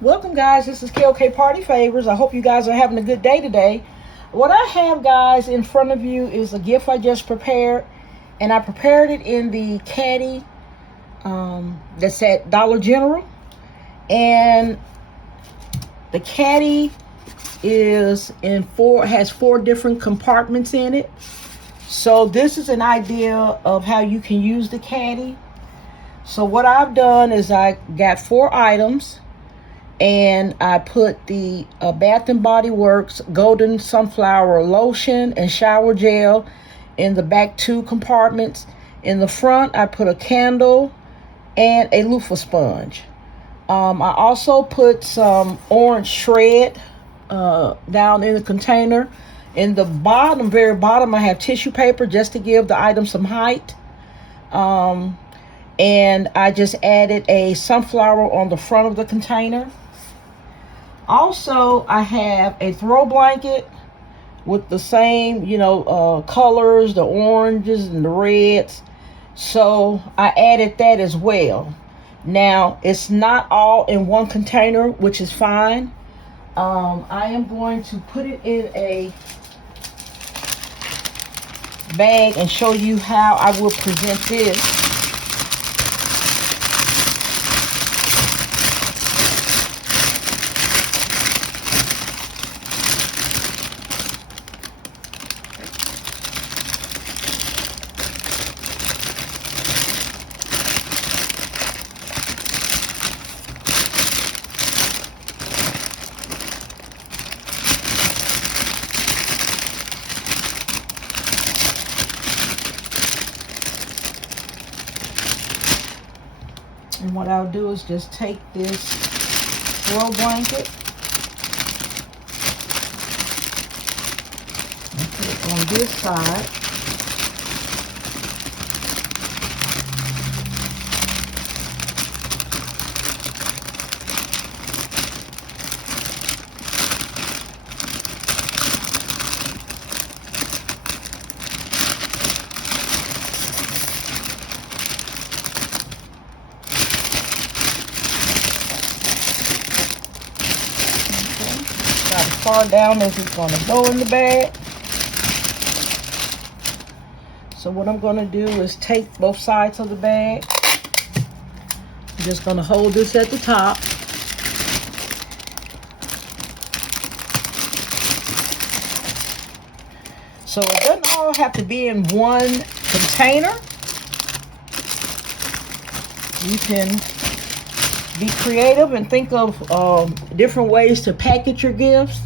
Welcome, guys. This is KOK Party Favors. I hope you guys are having a good day today. What I have, guys, in front of you is a gift I just prepared, and I prepared it in the caddy that's at Dollar General. And the caddy has four different compartments in it. So this is an idea of how you can use the caddy. So what I've done is I got 4 items, and I put the Bath and Body Works Golden Sunflower Lotion and Shower Gel in the back 2 compartments. In the front, I put a candle and a loofah sponge. I also put some orange shred down in the container. In the bottom, very bottom, I have tissue paper just to give the item some height. And I just added a sunflower on the front of the container. Also, I have a throw blanket with the same, colors, the oranges and the reds. So I added that as well. Now, it's not all in one container, which is fine. I am going to put it in a bag and show you how I will present this. And what I'll do is just take this throw blanket and put it on this side. As far down as it's going to go in the bag. So what I'm going to do is take both sides of the bag. I'm just going to hold this at the top. So it doesn't all have to be in one container. You can be creative and think of different ways to package your gifts.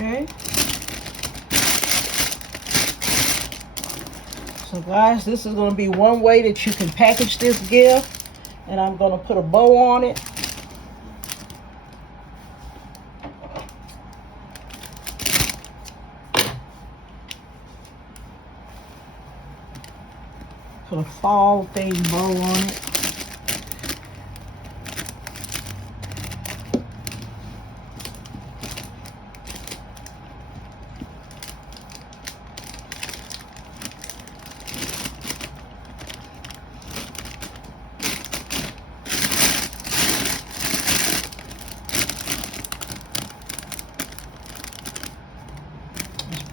Okay. So guys, this is going to be one way that you can package this gift. And I'm going to put a bow on it. Put a fall themed bow on it.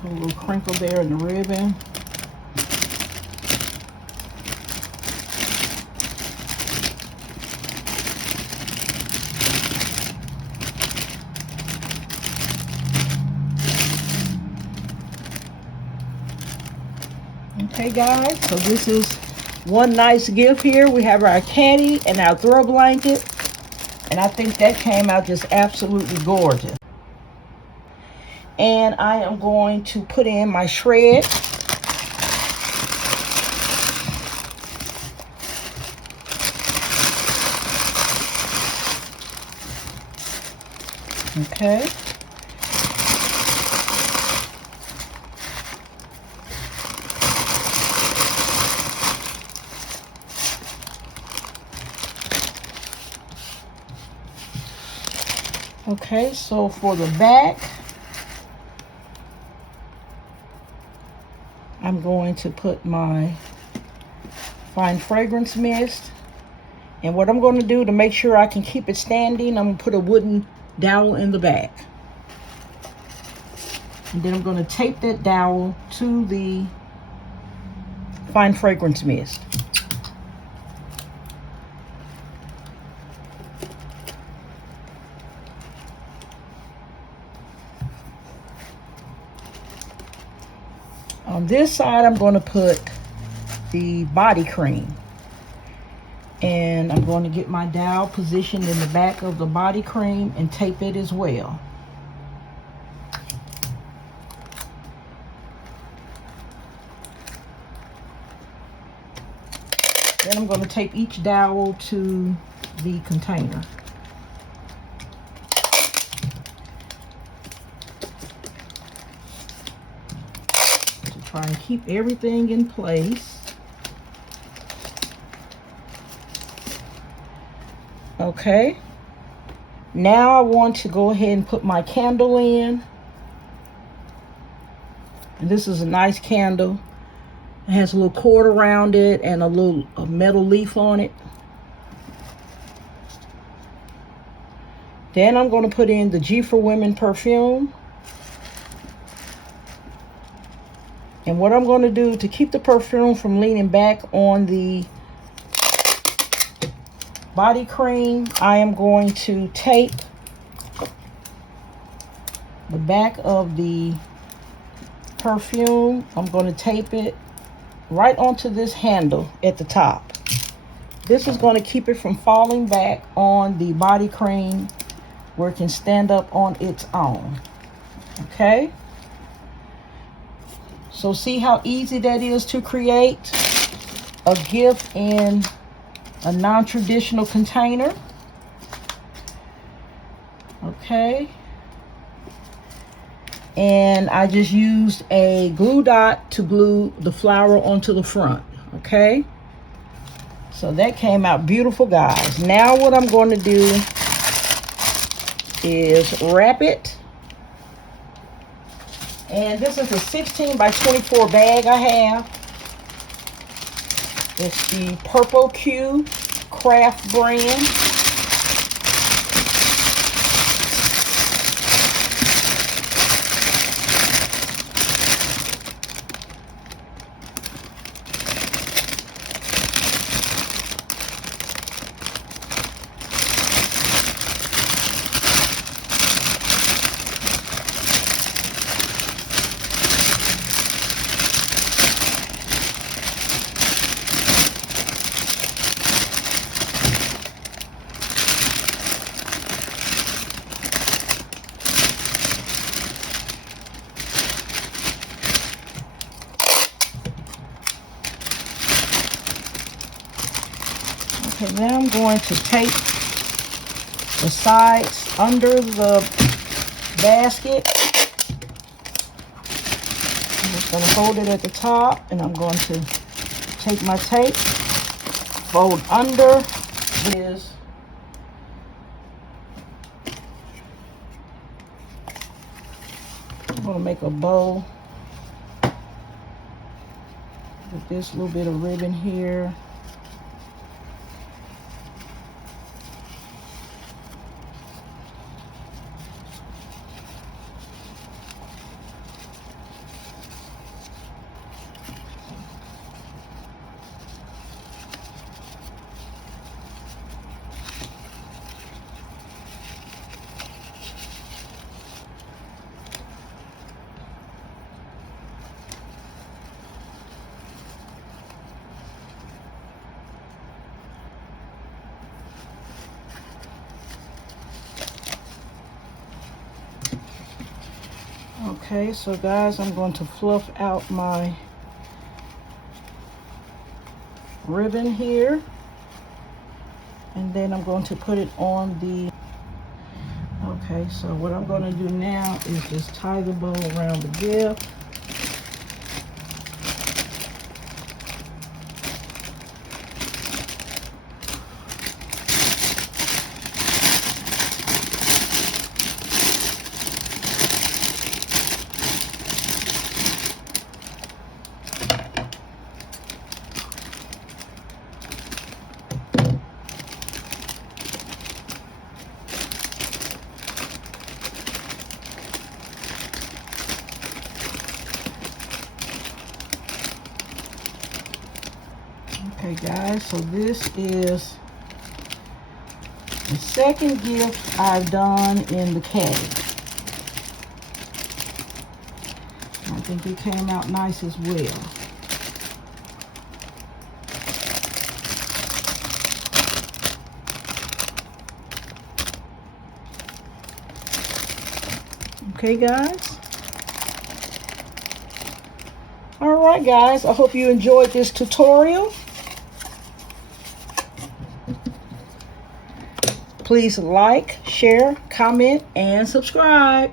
Put a little crinkle there in the ribbon. Okay guys, so this is one nice gift here. We have our caddy and our throw blanket. And I think that came out just absolutely gorgeous. And I am going to put in my shred. Okay. Okay, so for the back, I'm going to put my fine fragrance mist. And what I'm going to do to make sure I can keep it standing, I'm going to put a wooden dowel in the back. And then I'm going to tape that dowel to the fine fragrance mist. On this side, I'm going to put the body cream. And I'm going to get my dowel positioned in the back of the body cream and tape it as well. Then I'm going to tape each dowel to the container. To try and keep everything in place. Okay. Now I want to go ahead and put my candle in. And this is a nice candle. It has a little cord around it and a metal leaf on it. Then I'm going to put in the G for Women perfume. And what I'm going to do to keep the perfume from leaning back on the body cream, I am going to tape the back of the perfume. I'm going to tape it right onto this handle at the top. This is going to keep it from falling back on the body cream where it can stand up on its own. Okay? So see how easy that is to create a gift in a non-traditional container. Okay. And I just used a glue dot to glue the flower onto the front. Okay. So that came out beautiful, guys. Now what I'm going to do is wrap it. And this is a 16 by 24 bag I have. It's the Purple Q craft brand. Okay, now I'm going to tape the sides under the basket. I'm just going to hold it at the top, and I'm going to take my tape, fold under this. I'm going to make a bow with this little bit of ribbon here. Okay, so guys, I'm going to fluff out my ribbon here, and then I'm going to put it on the... Okay, so what I'm going to do now is just tie the bow around the gift. Okay guys, so this is the second gift I've done in the caddy. I think it came out nice as well. Okay guys. Alright guys, I hope you enjoyed this tutorial. Please like, share, comment, and subscribe.